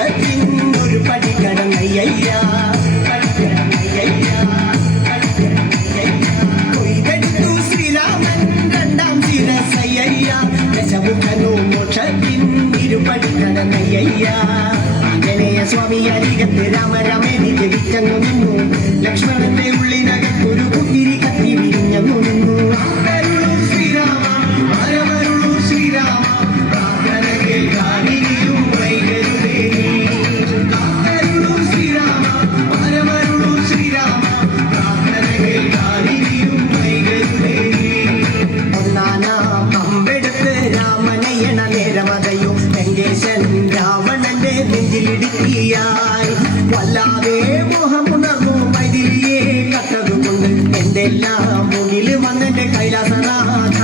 മോക്ഷത്തിൻ ഒരു പടി കടന്നയ്യ കൊയ്തെടുത്തു ശ്രീരാമൻ രണ്ടാം ശിരസയ്യ ദശമുഖനോ മോക്ഷത്തിൻ ഇരുപടി കടന്നയ്യ ആഞ്ജനേയ സ്വാമി അരികത്ത് രാമരാമേതി ജപിച്ചങ്ങു നിന്നു ലക്ഷ്മണന്റെ ഉള്ളിനകത്തൊരു കുത്തിരി കത്തി വിരിഞ്ഞങ്ങു നിന്നു ശ്രീരാമ പരമരുളു ശ്രീരാമ പ്രാർത്ഥന കേൾക്കാനിരിയും വൈകരുതേ ശ്രീരാമ പരമരുളു ശ്രീരാമ പ്രാർത്ഥന കേൾക്കാനിരിയും വൈകരുതേ ഒന്നാനാം അമ്പെടുത്ത് രാമനയണ നേരമതയും ലങ്കേശൻ രാവണന്റെ നെഞ്ചിലിടുക്കിയായി വല്ലാതെ മോഹമുണർന്നു മൈതിരിയെ കട്ടതുകൊണ്ട് എന്തെല്ലാം മുന്നിൽ വന്നെന്റെ കൈലാസനാഥ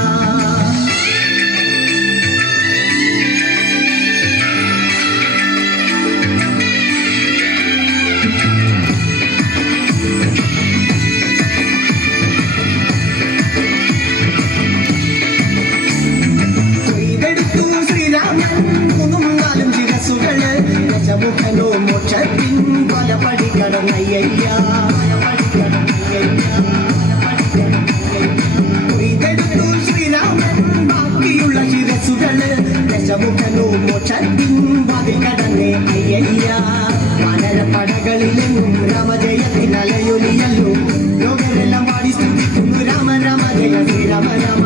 കൊയ്തെടുത്തു ശ്രീരാമൻ മൂന്നും നാലും ശിരസുകള് ദശമുഖനോ മോക്ഷത്തിൻ പല പടി കടന്നയ്യ കൊയ്തെടുത്തു ശ്രീരാമൻ ബാക്കിയുള്ള ശിരസുകള് ദശമുഖനോ മോക്ഷത്തിൻ പതി കടന്നേ അയ്യ വാനരപ്പടകളിലെങ്ങും രാമജയത്തിനലയൊലിയല്ലോ ലോകരെല്ലാം പാടി സ്തുതിക്കുന്നു രാമ രാമ ജയ ശ്രീരാമ രാമ